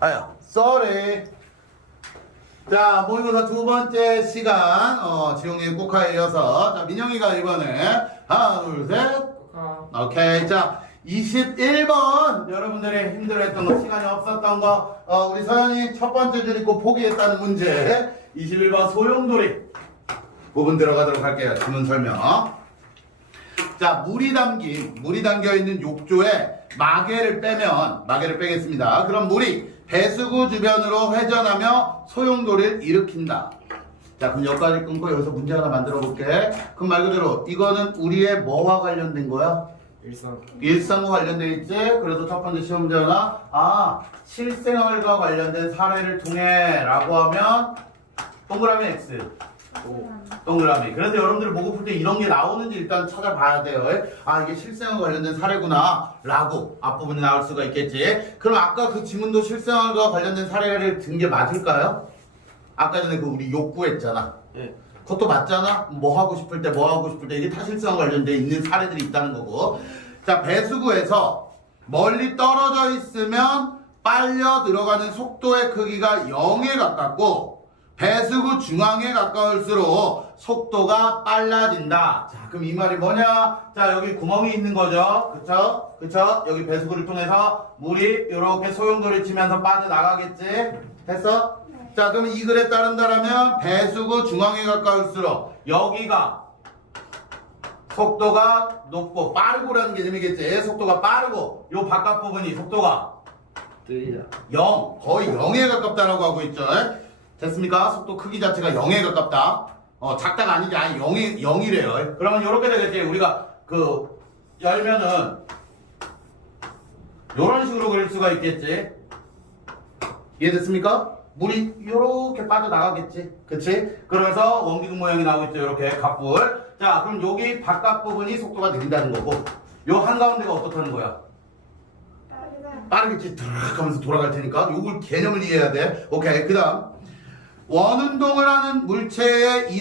아야, sorry. 자, 모의고사 두 번째 시간. 지용이 꼭하에 이어서. 자, 민영이가 이번에. 하나, 둘, 셋. 오케이. 자, 21번. 여러분들이 힘들어했던 거, 시간이 없었던 거. 우리 서연이 첫 번째 줄 읽고 포기했다는 문제. 21번 소용돌이. 부분 들어가도록 할게요. 지문 설명. 자, 물이 담겨 있는 욕조에 마개를 빼겠습니다. 그럼 물이 배수구 주변으로 회전하며 소용돌이를 일으킨다. 자, 그럼 여기까지 끊고 여기서 문제 하나 만들어 볼게. 그럼 말 그대로 이거는 우리의 뭐와 관련된 거야? 일상과 관련돼 있지? 그래서 첫 번째 시험 문제 하나. 실생활과 관련된 사례를 통해 라고 하면 동그라미 X. 동그라미. 그래서 여러분들이 보고 풀 때 이런 게 나오는지 일단 찾아봐야 돼요. 이게 실생활과 관련된 사례구나 라고 앞부분이 나올 수가 있겠지. 그럼 아까 그 지문도 실생활과 관련된 사례를 든 게 맞을까요? 아까 전에 그 우리 욕구했잖아. 그것도 맞잖아. 뭐 하고 싶을 때 이게 다 실생활과 관련돼 있는 사례들이 있다는 거고. 자, 배수구에서 멀리 떨어져 있으면 빨려 들어가는 속도의 크기가 0에 가깝고 배수구 중앙에 가까울수록 속도가 빨라진다. 자, 그럼 이 말이 뭐냐? 자, 여기 구멍이 있는 거죠. 그쵸? 여기 배수구를 통해서 물이 이렇게 소용돌이 치면서 빠져나가겠지? 됐어? 자, 그럼 이 글에 따른다면 배수구 중앙에 가까울수록 여기가 속도가 높고 빠르고라는 개념이겠지? 속도가 빠르고 요 바깥 부분이 속도가 0, 거의 0에 가깝다라고 하고 있죠. 됐습니까? 속도 크기 자체가 0에 가깝다. 작다가 아니지. 0이래요. 그러면 이렇게 되겠지. 우리가 열면은 이런 식으로 그릴 수가 있겠지. 이해됐습니까? 물이 이렇게 빠져나가겠지. 그치? 그러면서 원기둥 모양이 나오고 있죠. 이렇게 갑불. 자, 그럼 여기 바깥 부분이 속도가 느린다는 거고 요 한가운데가 어떻다는 거야? 빠르겠지. 드르륵 하면서 돌아갈 테니까 요걸 개념을 이해해야 돼. 오케이. 그 다음 원운동을 하는 물체의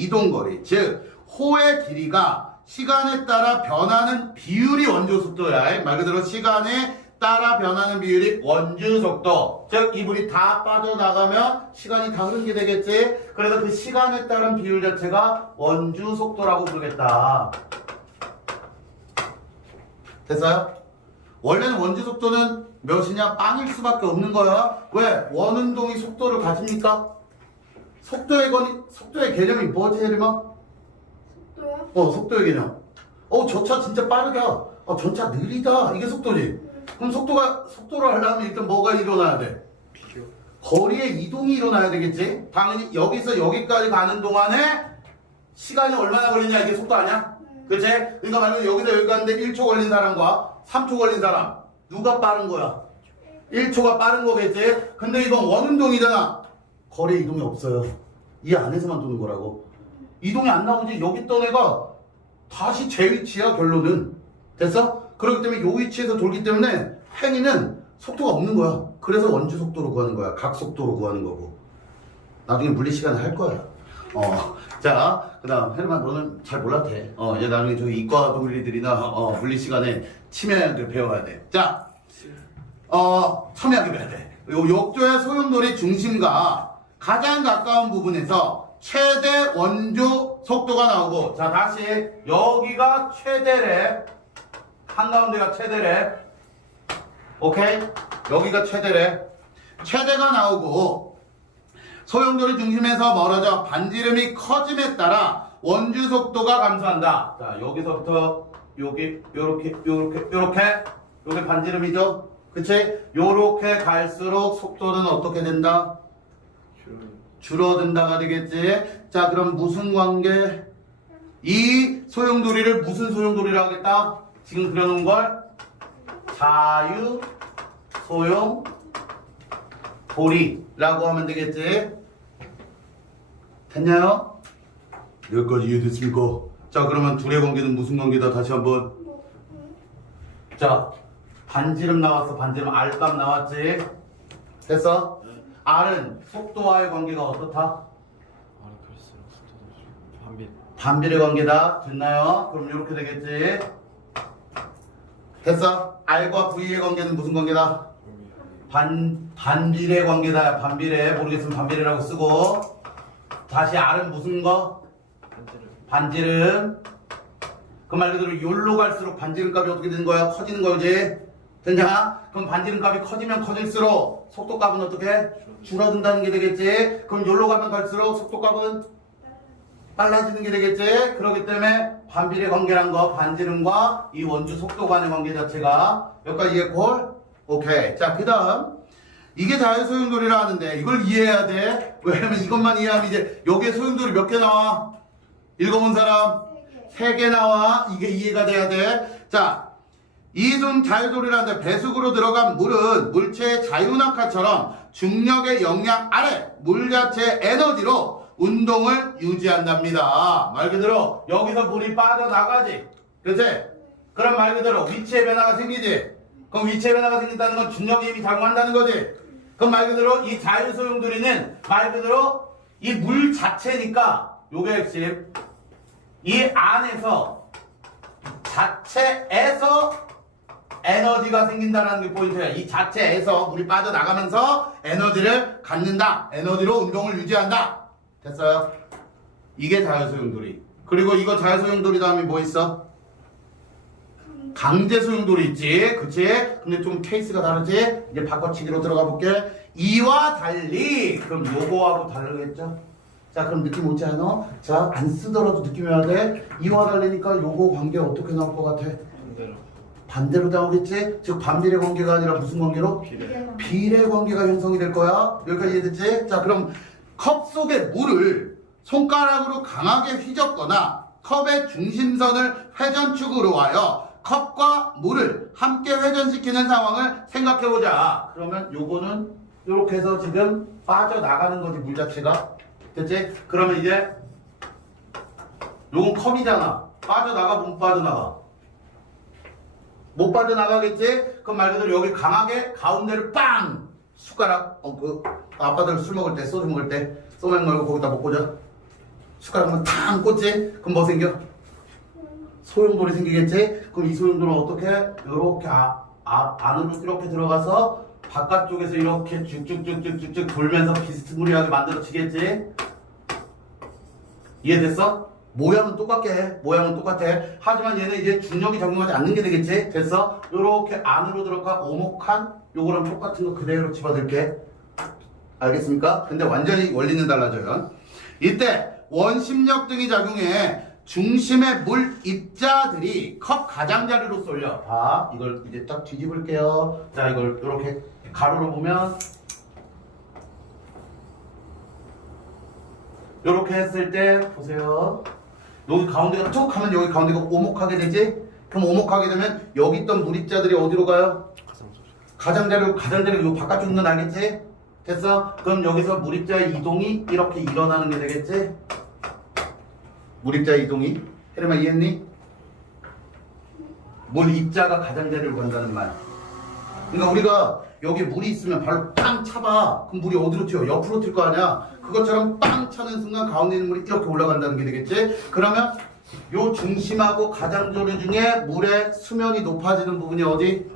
이동거리. 즉 호의 길이가 시간에 따라 변하는 비율이 원주속도야. 말 그대로 시간에 따라 변하는 비율이 원주속도. 즉 이 물이 다 빠져나가면 시간이 다 흐른 게 되겠지. 그래서 그 시간에 따른 비율 자체가 원주속도라고 부르겠다. 됐어요? 원래는 원주속도는 몇이냐? 빵일 수밖에 없는 거야. 왜? 원운동이 속도를 가집니까? 속도의 개념이 뭐지, 혜림아? 속도요? 속도의 개념. 저 차 진짜 빠르다. 저 차 느리다. 이게 속도지. 그럼 속도를 하려면 일단 뭐가 일어나야 돼? 비교. 거리의 이동이 일어나야 되겠지? 당연히 여기서 여기까지 가는 동안에 시간이 얼마나 걸리냐? 이게 속도 아니야? 그치? 그러니까 말하면 여기서 여기 가는데 1초 걸린 사람과 3초 걸린 사람 누가 빠른 거야? 1초가 빠른 거겠지? 근데 이건 원운동이잖아. 거리에 이동이 없어요. 이 안에서만 도는 거라고. 이동이 안 나오지. 여기 있던 애가 다시 제 위치야. 결론은. 됐어? 그렇기 때문에 이 위치에서 돌기 때문에 행위는 속도가 없는 거야. 그래서 원주 속도로 구하는 거야. 각 속도로 구하는 거고. 나중에 물리 시간에 할 거야. 자, 그 다음, 혜림아, 너는 잘 몰라도 돼. 이제 나중에 저희 이과 동리들이나, 물리 시간에 치매학을 배워야 돼. 자, 첨예하게 배워야 돼. 요 욕조의 소용돌이 중심과 가장 가까운 부분에서 최대 원주 속도가 나오고, 자, 다시, 여기가 최대래. 한가운데가 최대래. 오케이? 여기가 최대래. 최대가 나오고, 소용돌이 중심에서 멀어져 반지름이 커짐에 따라 원주 속도가 감소한다. 자, 여기서부터 여기 요렇게 반지름이죠. 그치? 요렇게 갈수록 속도는 어떻게 된다? 줄어든다가 되겠지. 자, 그럼 무슨 관계? 이 소용돌이를 무슨 소용돌이라 하겠다? 지금 그려놓은 걸 자유 소용 돌이라고 하면 되겠지. 됐나요? 여기까지 이해됐습니까? 자, 그러면 둘의 관계는 무슨 관계다? 다시 한번. 자, 반지름 나왔어. 반지름 R값 나왔지. 됐어? R은 속도와의 관계가 어떻다? 반비례 관계다. 됐나요? 그럼 이렇게 되겠지. 됐어? R과 V의 관계는 무슨 관계다? 반비례 관계다. 반비례. 모르겠으면 반비례라고 쓰고. 다시 R은 무슨 거? 반지름. 그 말 그대로 요로 갈수록 반지름 값이 어떻게 되는 거야? 커지는 거지. 됐냐? 그럼 반지름 값이 커지면 커질수록 속도 값은 어떻게? 줄어든다는 게 되겠지. 그럼 요로 가면 갈수록 속도 값은 빨라지는 게 되겠지. 그렇기 때문에 반비례 관계란 거, 반지름과 이 원주 속도 간의 관계 자체가 여기까지 이해했고. 오케이. 자, 그 다음 이게 자유소용돌이라 하는데 이걸 이해해야 돼. 왜냐면 이것만 이해하면 이제 여기에 소용돌이 몇 개 나와? 읽어본 사람? 3개 나와. 이게 이해가 돼야 돼. 자, 이순 자유돌이라는데 배수구로 들어간 물은 물체의 자유낙하처럼 중력의 영향 아래 물 자체의 에너지로 운동을 유지한답니다. 말 그대로 여기서 물이 빠져나가지. 그치? 그럼 말 그대로 위치의 변화가 생기지. 그럼 위치의 변화가 생긴다는 건 중력의 힘이 작용한다는 거지. 그럼 말 그대로 이 자유소용돌이는 말 그대로 이 물 자체니까 요게 핵심. 이 안에서 자체에서 에너지가 생긴다는 게 포인트야. 이 자체에서 물이 빠져나가면서 에너지를 갖는다. 에너지로 운동을 유지한다. 됐어요? 이게 자유소용돌이. 그리고 이거 자유소용돌이 다음에 뭐 있어? 강제소용돌이 있지. 그치? 근데 좀 케이스가 다르지? 이제 바꿔치기로 들어가 볼게. 이와 달리. 그럼 요거하고 다르겠죠? 자, 그럼 느낌 오지 않아? 자, 안 쓰더라도 느낌이 와야 돼. 이와 달리니까 요거 관계 어떻게 나올 것 같아? 반대로 나오겠지? 즉 반비례 관계가 아니라 무슨 관계로? 비례 관계가 형성이 될 거야. 여기까지 이해됐지? 자, 그럼 컵 속에 물을 손가락으로 강하게 휘젓거나 컵의 중심선을 회전축으로 하여 컵과 물을 함께 회전시키는 상황을 생각해보자. 그러면 요거는 요렇게 해서 지금 빠져나가는 거지, 물 자체가. 됐지? 그러면 이제 요건 컵이잖아. 빠져나가 못 빠져나가? 못 빠져나가겠지? 그럼 말 그대로 여기 강하게 가운데를 빵! 숟가락, 아빠들 술 먹을 때, 소주 먹을 때, 소맥 말고 거기다 못 꽂아. 숟가락만 탕 꽂지? 그럼 뭐 생겨? 소용돌이 생기겠지? 그럼 이 소용돌은 어떻게? 요렇게 안으로 이렇게 들어가서 바깥쪽에서 이렇게 쭉쭉쭉쭉쭉 돌면서 비스무리하게 만들어지겠지? 이해됐어? 모양은 똑같게 해. 모양은 똑같아. 하지만 얘는 이제 중력이 작용하지 않는 게 되겠지? 됐어? 요렇게 안으로 들어가 오목한 요거랑 똑같은 거 그대로 집어들게. 알겠습니까? 근데 완전히 원리는 달라져요. 이때 원심력 등이 작용해 중심의 물 입자들이 컵 가장자리로 쏠려. 봐, 이걸 이제 딱 뒤집을게요. 자, 이걸 이렇게 가로로 보면 이렇게 했을 때 보세요. 여기 가운데가 툭 하면 여기 가운데가 오목하게 되지? 그럼 오목하게 되면 여기 있던 물 입자들이 어디로 가요? 가장자리로 요 바깥쪽 는 알겠지? 됐어? 그럼 여기서 물 입자의 이동이 이렇게 일어나는 게 되겠지? 물 입자의 이동이? 혜림아 이해했니? 물 입자가 가장자리로 간다는 말. 그러니까 우리가 여기 물이 있으면 발로 빵 차봐. 그럼 물이 어디로 튀어? 옆으로 튈 거 아니야? 그것처럼 빵 차는 순간 가운데 있는 물이 이렇게 올라간다는 게 되겠지? 그러면 요 중심하고 가장자리 중에 물의 수면이 높아지는 부분이 어디?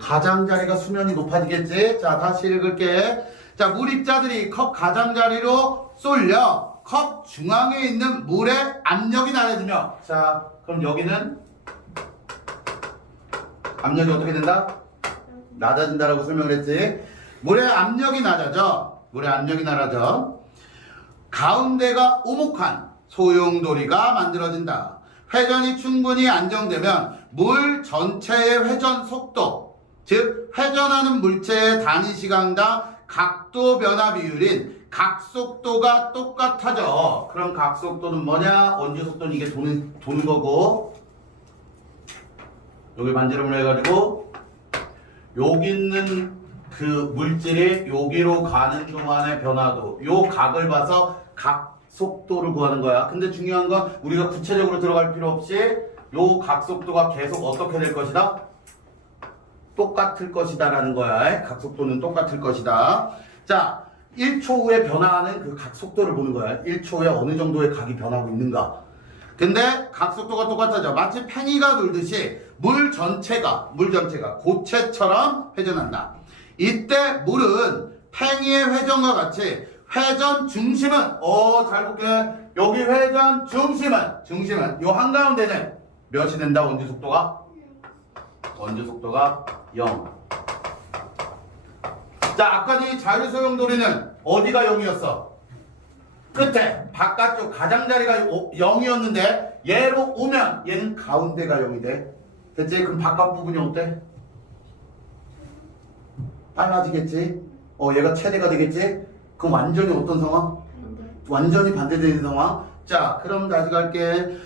가장자리가 수면이 높아지겠지? 자, 다시 읽을게. 자, 물 입자들이 컵 가장자리로 쏠려 컵 중앙에 있는 물의 압력이 낮아지며, 자, 그럼 여기는 압력이 어떻게 된다? 낮아진다라고 설명을 했지. 물의 압력이 낮아져. 물의 압력이 낮아져. 가운데가 오목한 소용돌이가 만들어진다. 회전이 충분히 안정되면 물 전체의 회전 속도, 즉 회전하는 물체의 단위 시간당 각도 변화 비율인 각속도가 똑같아져. 그럼 각속도는 뭐냐? 원주 속도는 이게 도는 거고, 여기 반지름을 해가지고 여기 있는 그 물질이 여기로 가는 동안의 변화도, 요 각을 봐서 각속도를 구하는 거야. 근데 중요한 건 우리가 구체적으로 들어갈 필요 없이 요 각속도가 계속 어떻게 될 것이다? 똑같을 것이다 라는 거야. 각속도는 똑같을 것이다. 자, 1초 후에 변화하는 그 각속도를 보는 거야. 1초 후에 어느 정도의 각이 변하고 있는가. 근데 각속도가 똑같아져. 마치 팽이가 돌듯이 물 전체가 고체처럼 회전한다. 이때 물은 팽이의 회전과 같이 회전 중심은 잘 볼게. 여기 회전 중심은 요 한가운데는 몇이 된다? 원주 속도가 0. 자, 아까 이 자유소용돌이는 어디가 0이었어? 끝에 바깥쪽 가장자리가 0이었는데 얘로 오면 얘는 가운데가 0이 돼. 됐지? 그럼 바깥 부분이 어때? 빨라지겠지? 얘가 최대가 되겠지? 그럼 완전히 어떤 상황? 완전히 반대되는 상황. 자, 그럼 다시 갈게.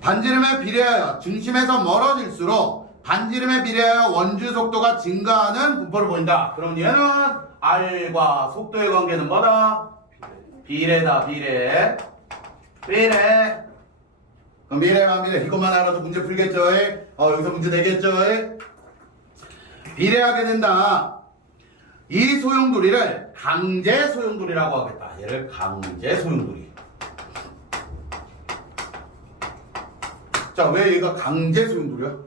반지름에 비례하여 중심에서 멀어질수록 반지름에 비례하여 원주 속도가 증가하는 분포를 보인다. 그럼 얘는 R과 속도의 관계는 뭐다? 비례다. 비례. 그럼 비례만 비례. 이것만 알아도 문제 풀겠죠? 여기서 문제 되겠죠? 비례하게 된다. 이 소용돌이를 강제 소용돌이라고 하겠다. 얘를 강제 소용돌이. 자, 왜 얘가 강제 소용돌이야?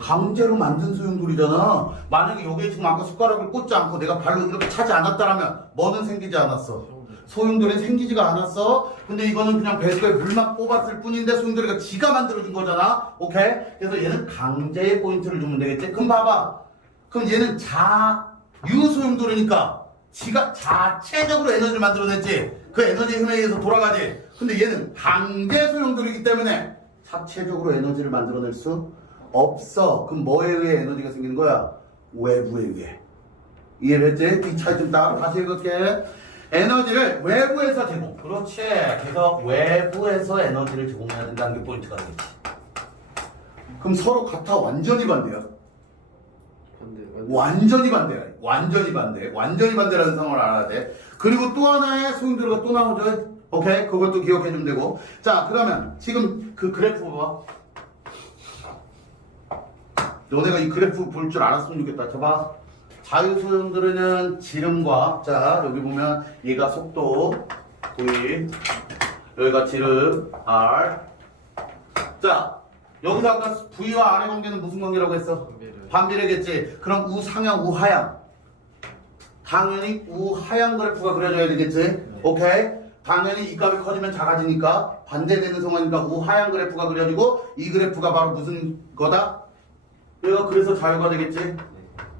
강제로 만든 소용돌이잖아. 만약에 여기에 지금 아까 숟가락을 꽂지 않고 내가 발로 이렇게 차지 않았다라면 뭐는 생기지 않았어? 소용돌이는 생기지가 않았어. 근데 이거는 그냥 배수에 물만 뽑았을 뿐인데 소용돌이가 지가 만들어준 거잖아. 오케이? 그래서 얘는 강제의 포인트를 주면 되겠지? 그럼 봐봐. 그럼 얘는 자유 소용돌이니까 지가 자체적으로 에너지를 만들어냈지. 그 에너지의 힘에 의해서 돌아가지. 근데 얘는 강제 소용돌이기 때문에 자체적으로 에너지를 만들어낼 수 없어. 그럼 뭐에 의해 에너지가 생기는 거야? 외부에 의해. 이해를 했지? 이 차이 좀 다시 읽을게. 에너지를 외부에서 제공. 그렇지. 그래서 외부에서 에너지를 제공해야 된다는 게 포인트가 되겠지. 그럼 서로 같아? 완전히 반대야? 완전히 반대야. 완전히 반대라는 상황을 알아야 돼. 그리고 또 하나의 소용돌이가 또 나오죠. 오케이? 그것도 기억해주면 되고. 자, 그러면 지금 그 그래프 봐봐. 너네가 이 그래프 볼 줄 알았으면 좋겠다. 자, 봐. 자유소용돌이는 지름과, 자, 여기 보면 얘가 속도 V, 여기가 지름 R. 자, 여기서 아까 V와 R의 관계는 무슨 관계라고 했어? 반비례겠지. 그럼 우상향, 우하향. 당연히 우하향 그래프가 그려져야 되겠지. 오케이? 당연히 이 값이 커지면 작아지니까 반대되는 상황이니까 우하향 그래프가 그려지고 이 그래프가 바로 무슨 거다? 얘가 그래서 자유가 되겠지.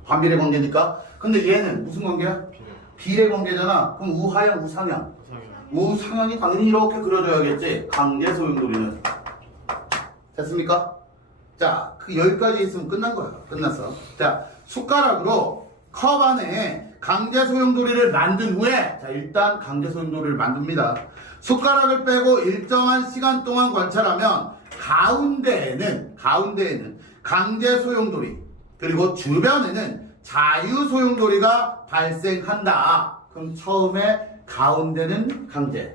반비례 관계니까. 근데 얘는 무슨 관계야? 비례 관계잖아. 그럼 우하향, 우상향. 우상향이 당연히 이렇게 그려져야겠지. 강제 소용돌이는. 됐습니까? 자, 그 여기까지 있으면 끝난 거야. 끝났어. 자, 숟가락으로 컵 안에 강제 소용돌이를 만든 후에, 자, 일단 강제 소용돌이를 만듭니다. 숟가락을 빼고 일정한 시간 동안 관찰하면 가운데에는 강제 소용돌이, 그리고 주변에는 자유 소용돌이가 발생한다. 그럼 처음에 가운데는 강제,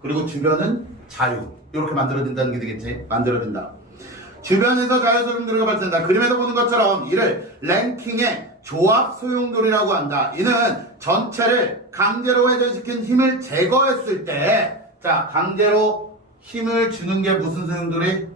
그리고 주변은 자유. 이렇게 만들어진다는 게 되겠지. 만들어진다. 주변에서 자유 소용돌이가 발생한다. 그림에서 보는 것처럼 이를 랭킹의 조합 소용돌이라고 한다. 이는 전체를 강제로 회전시킨 힘을 제거했을 때, 자, 강제로 힘을 주는 게 무슨 소용돌이?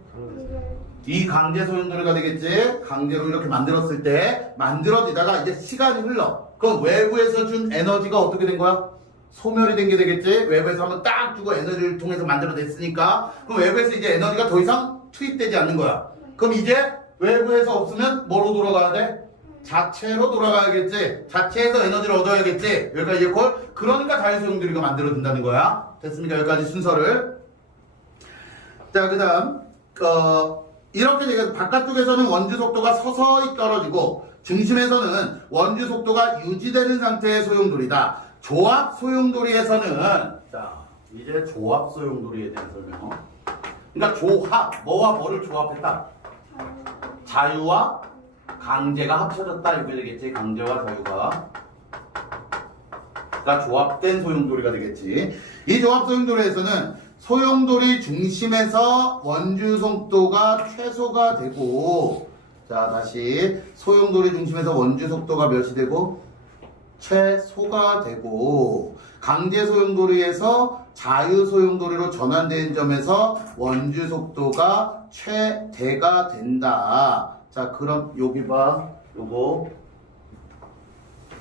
이 강제 소용돌이가 되겠지. 강제로 이렇게 만들었을 때 만들어지다가 이제 시간이 흘러. 그럼 외부에서 준 에너지가 어떻게 된 거야? 소멸이 된 게 되겠지. 외부에서 한번 딱 주고 에너지를 통해서 만들어냈으니까. 그럼 외부에서 이제 에너지가 더 이상 투입되지 않는 거야. 그럼 이제 외부에서 없으면 뭐로 돌아가야 돼? 자체로 돌아가야겠지. 자체에서 에너지를 얻어야겠지. 여기까지 이해콜? 그러니까 자유소용돌이가 만들어진다는 거야. 됐습니까? 여기까지 순서를. 자, 그 다음 이렇게 되게 바깥쪽에서는 원주 속도가 서서히 떨어지고 중심에서는 원주 속도가 유지되는 상태의 소용돌이다. 조합 소용돌이에서는, 자, 이제 조합 소용돌이에 대한 설명. 그러니까 조합, 뭐와 뭐를 조합했다? 자유와 강제가 합쳐졌다. 이렇게 되겠지. 강제와 자유가. 그러니까 조합된 소용돌이가 되겠지. 이 조합 소용돌이에서는 소용돌이 중심에서 원주 속도가 최소가 되고, 자, 다시 소용돌이 중심에서 원주 속도가 몇이 되고? 최소가 되고, 강제 소용돌이에서 자유소용돌이로 전환되는 점에서 원주 속도가 최대가 된다. 자, 그럼 여기 봐. 요거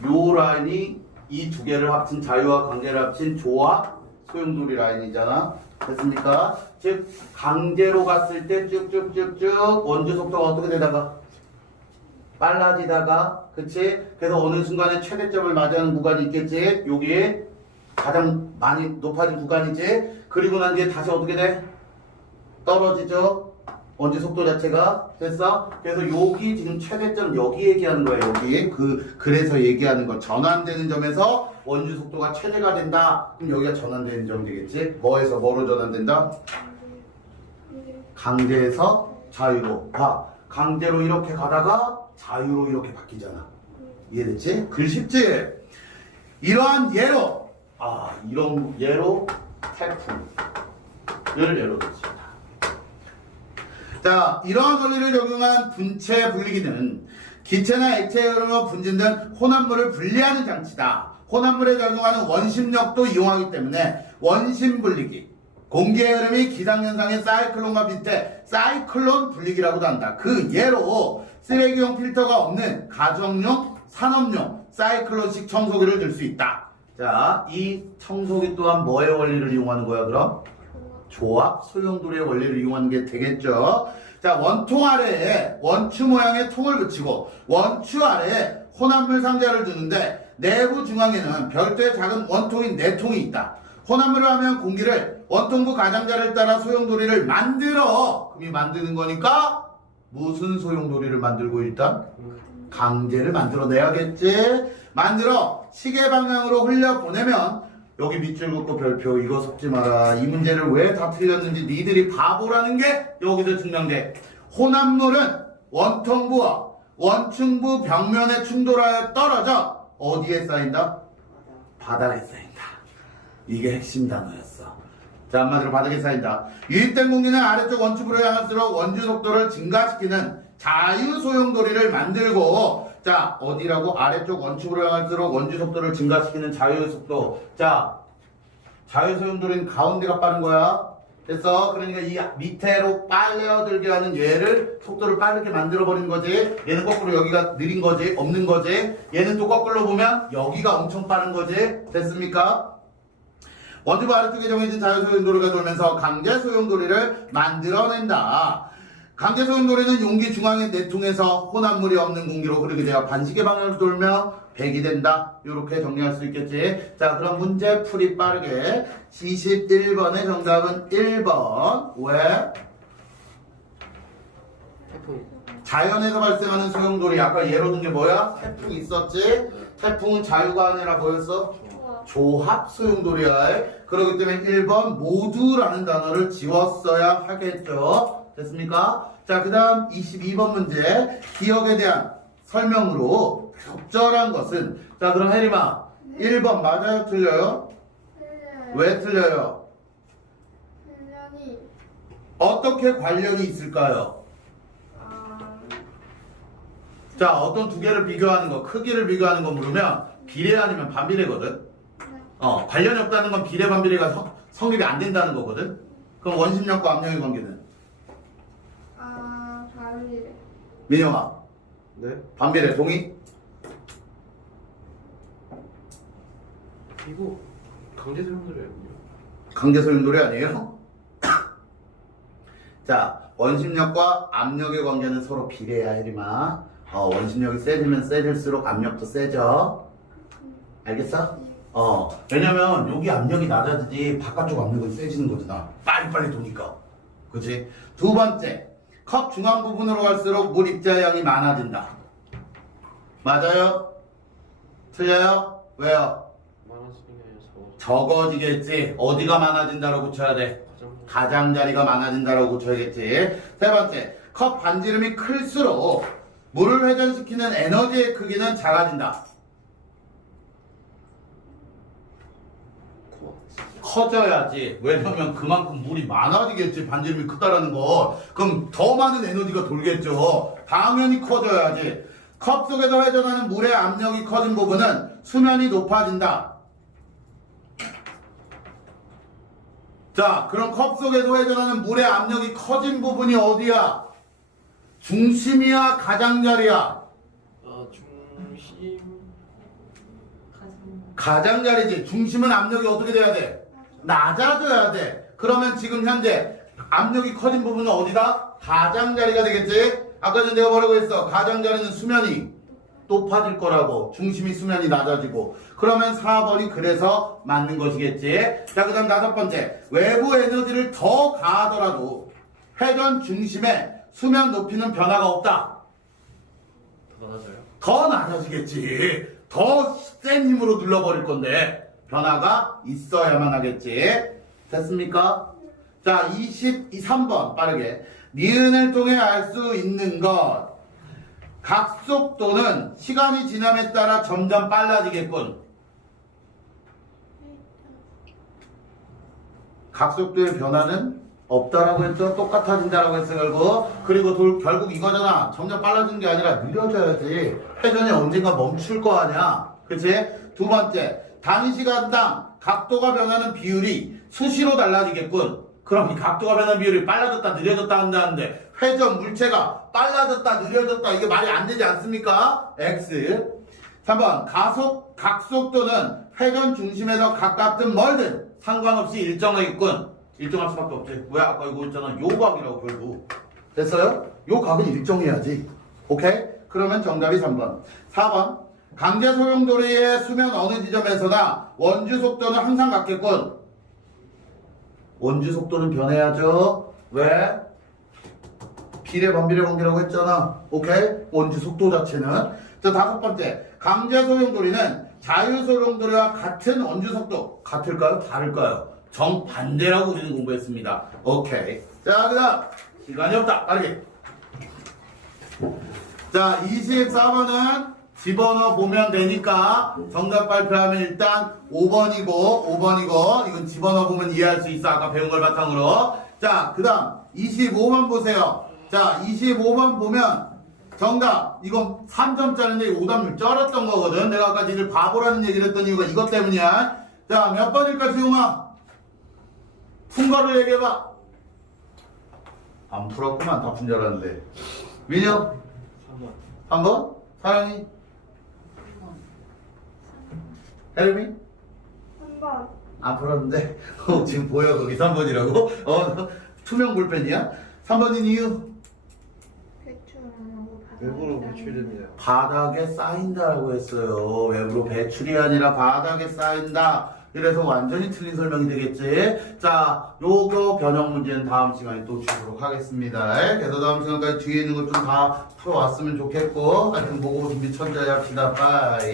요 라인이 이 두 개를 합친 자유와 강제를 합친 조합 소용돌이 라인이잖아. 됐습니까? 즉 강제로 갔을 때 쭉쭉쭉쭉 원주 속도가 어떻게 되다가 빨라지다가, 그치? 그래서 어느 순간에 최대점을 맞이하는 구간이 있겠지? 여기 가장 많이 높아진 구간이지? 그리고 난 뒤에 다시 어떻게 돼? 떨어지죠? 원주 속도 자체가. 됐어? 그래서 여기 지금 최대점 여기 얘기하는 거야. 여기 그래서 얘기하는 거 전환되는 점에서 원주 속도가 최대가 된다. 그럼 여기가 전환되는 점 되겠지? 뭐에서 뭐로 전환된다? 강제에서 자유로. 봐, 강제로 이렇게 가다가 자유로 이렇게 바뀌잖아. 이해됐지? 글 쉽지? 이러한 예로, 이런 예로 태풍을 예로 들었습니다. 자, 이러한 원리를 적용한 분체 분리기는 기체나 액체의 흐름으로 분진된 혼합물을 분리하는 장치다. 혼합물에 적용하는 원심력도 이용하기 때문에 원심 분리기, 공기의 흐름이 기상현상의 사이클론과 비슷해 사이클론 분리기라고도 한다. 그 예로 쓰레기용 필터가 없는 가정용, 산업용 사이클론식 청소기를 들 수 있다. 자, 이 청소기 또한 뭐의 원리를 이용하는 거야, 그럼? 조합 소용돌이의 원리를 이용하는 게 되겠죠. 자, 원통 아래에 원추 모양의 통을 붙이고 원추 아래에 혼합물 상자를 두는데 내부 중앙에는 별도의 작은 원통인 내통이 있다. 혼합물을 하면 공기를 원통부 가장자를 따라 소용돌이를 만들어. 그럼 이 만드는 거니까 무슨 소용돌이를 만들고 있다? 강제를 만들어내야겠지. 만들어 시계 방향으로 흘려보내면 여기 밑줄 긋고 별표 이거 속지 마라. 이 문제를 왜 다 틀렸는지 니들이 바보라는 게 여기서 증명돼. 혼합물은 원통부와 원층부 벽면에 충돌하여 떨어져 어디에 쌓인다? 바닥에 쌓인다. 이게 핵심 단어였어. 자, 한마디로 바닥에 쌓인다. 유입된 공기는 아래쪽 원축으로 향할수록 원주 속도를 증가시키는 자유소용돌이를 만들고, 자, 어디라고? 아래쪽 원축으로 향할수록 원주 속도를 증가시키는 자유속도. 자, 자유소용돌이는 가운데가 빠른 거야. 됐어? 그러니까 이 밑에로 빨려들게 하는 얘를 속도를 빠르게 만들어버린 거지. 얘는 거꾸로 여기가 느린 거지. 없는 거지. 얘는 또 거꾸로 보면 여기가 엄청 빠른 거지. 됐습니까? 원주부 아래쪽에 정해진 자유소용돌이가 돌면서 강제소용돌이를 만들어낸다. 강제소용돌이는 용기 중앙의 내통에서 혼합물이 없는 공기로 흐르게 되어 반시계 방향으로 돌며 백이 된다. 이렇게 정리할 수 있겠지. 자, 그럼 문제 풀이 빠르게. 21번의 정답은 1번. 왜? 자연에서 발생하는 소용돌이. 아까 예로 든 게 뭐야? 태풍이 있었지? 태풍은 자유가 아니라 뭐였어? 조합 소용돌이야. 그렇기 때문에 1번 모두라는 단어를 지웠어야 하겠죠. 됐습니까? 자, 그 다음 22번 문제. 기억에 대한 설명으로 적절한 것은. 자, 그럼 혜림아, 1번 맞아요? 틀려요? 틀려요. 왜 틀려요? 훈련이 어떻게 관련이 있을까요? 자, 어떤 두 개를 비교하는 거, 크기를 비교하는 거 물으면 비례 아니면 반비례거든. 관련이 없다는 건 비례 반비례가 성립이 안 된다는 거거든. 그럼 원심력과 압력의 관계는? 반비례. 민영아, 네? 반비례 동의? 이거 강제소용돌이거든요. 강제소용돌이 아니에요? 자, 원심력과 압력의 관계는 서로 비례야, 혜림아. 원심력이 세지면 세질수록 압력도 세져. 알겠어? 왜냐면 여기 압력이 낮아지지 바깥쪽 압력은 세지는 거잖아. 빨리빨리 도니까. 그치? 두 번째, 컵 중앙 부분으로 갈수록 물 입자량이 많아진다. 맞아요? 틀려요? 왜요? 많아지는 게 아니라 적어지겠지. 어디가 많아진다고 고쳐야 돼? 가장자리가 많아진다고 고쳐야겠지. 세 번째, 컵 반지름이 클수록 물을 회전시키는 에너지의 크기는 작아진다. 커져야지. 왜냐면 그만큼 물이 많아지겠지. 반지름이 크다라는 거. 그럼 더 많은 에너지가 돌겠죠. 당연히 커져야지. 컵 속에서 회전하는 물의 압력이 커진 부분은 수면이 높아진다. 자, 그럼 컵 속에서 회전하는 물의 압력이 커진 부분이 어디야? 중심이야, 가장자리야? 중심. 가장자리지. 중심은 압력이 어떻게 돼야 돼? 낮아져야 돼. 그러면 지금 현재 압력이 커진 부분은 어디다? 가장자리가 되겠지? 아까 전에 내가 뭐라고 했어? 가장자리는 수면이 높아질 거라고. 중심이 수면이 낮아지고. 그러면 4번이 그래서 맞는 것이겠지? 자, 그 다음 5번째. 외부 에너지를 더 가하더라도 회전 중심의 수면 높이는 변화가 없다. 더 낮아요? 더 낮아지겠지. 더 센 힘으로 눌러버릴 건데 변화가 있어야만 하겠지. 됐습니까? 자, 23번 빠르게. 니은을 통해 알 수 있는 것. 각속도는 시간이 지남에 따라 점점 빨라지겠군. 각속도의 변화는 없다라고 했죠. 똑같아진다라고 했어 결국. 그리고 결국 이거잖아. 점점 빨라지는 게 아니라 느려져야지. 회전이 언젠가 멈출 거 아니야. 그치? 두 번째, 단위 시간당 각도가 변하는 비율이 수시로 달라지겠군. 그럼 이 각도가 변하는 비율이 빨라졌다 느려졌다 한다는데 회전 물체가 빨라졌다 느려졌다 이게 말이 안 되지 않습니까? X. 3번, 각속도는 회전 중심에서 가깝든 멀든 상관없이 일정하겠군. 일정할 수밖에 없지. 왜 아까 이거 있잖아. 요 각이라고 결국. 됐어요? 요 각은 일정해야지. 오케이? 그러면 정답이 3번. 4번. 강제 소용돌이의 수면 어느 지점에서나 원주 속도는 항상 같겠군. 원주 속도는 변해야죠. 왜? 비례 반비례 관계라고 했잖아. 오케이? 원주 속도 자체는. 자, 5번째. 강제 소용돌이는 자유 소용돌이와 같은 원주 속도. 같을까요? 다를까요? 정반대라고 우리는 공부했습니다. 오케이. 자, 그 다음. 시간이 없다. 빠르게. 자, 24번은 집어넣어 보면 되니까 정답 발표하면 일단 5번이고 이건 집어넣어 보면 이해할 수 있어. 아까 배운 걸 바탕으로. 자, 그 다음 25번 보세요. 자, 25번 보면 정답. 이건 3점짜리인데 5점을 쩔었던 거거든. 내가 아까 니들 바보라는 얘기를 했던 이유가 이것 때문이야. 자, 몇 번일까 지용아? 푼 거를 얘기해봐. 안 풀었구만. 다 푼 줄 알았는데. 민혁? 3번. 3번? 사랑이? 혜림이? 3번. 안 풀었는데? 지금 보여 거기 3번이라고? 투명 볼펜이야? 3번인 이유? 배출 안 하고 외부로 바닥에 배출됩니다. 바닥에 쌓인다라고 했어요. 외부로 배출이 아니라 바닥에 쌓인다. 그래서 완전히 틀린 설명이 되겠지. 자, 요거 변형 문제는 다음 시간에 또 주도록 하겠습니다. 그래서 다음 시간까지 뒤에 있는 것 좀 다 풀어왔으면 좋겠고, 하여튼 보고 준비 천천히 합시다. 빠이.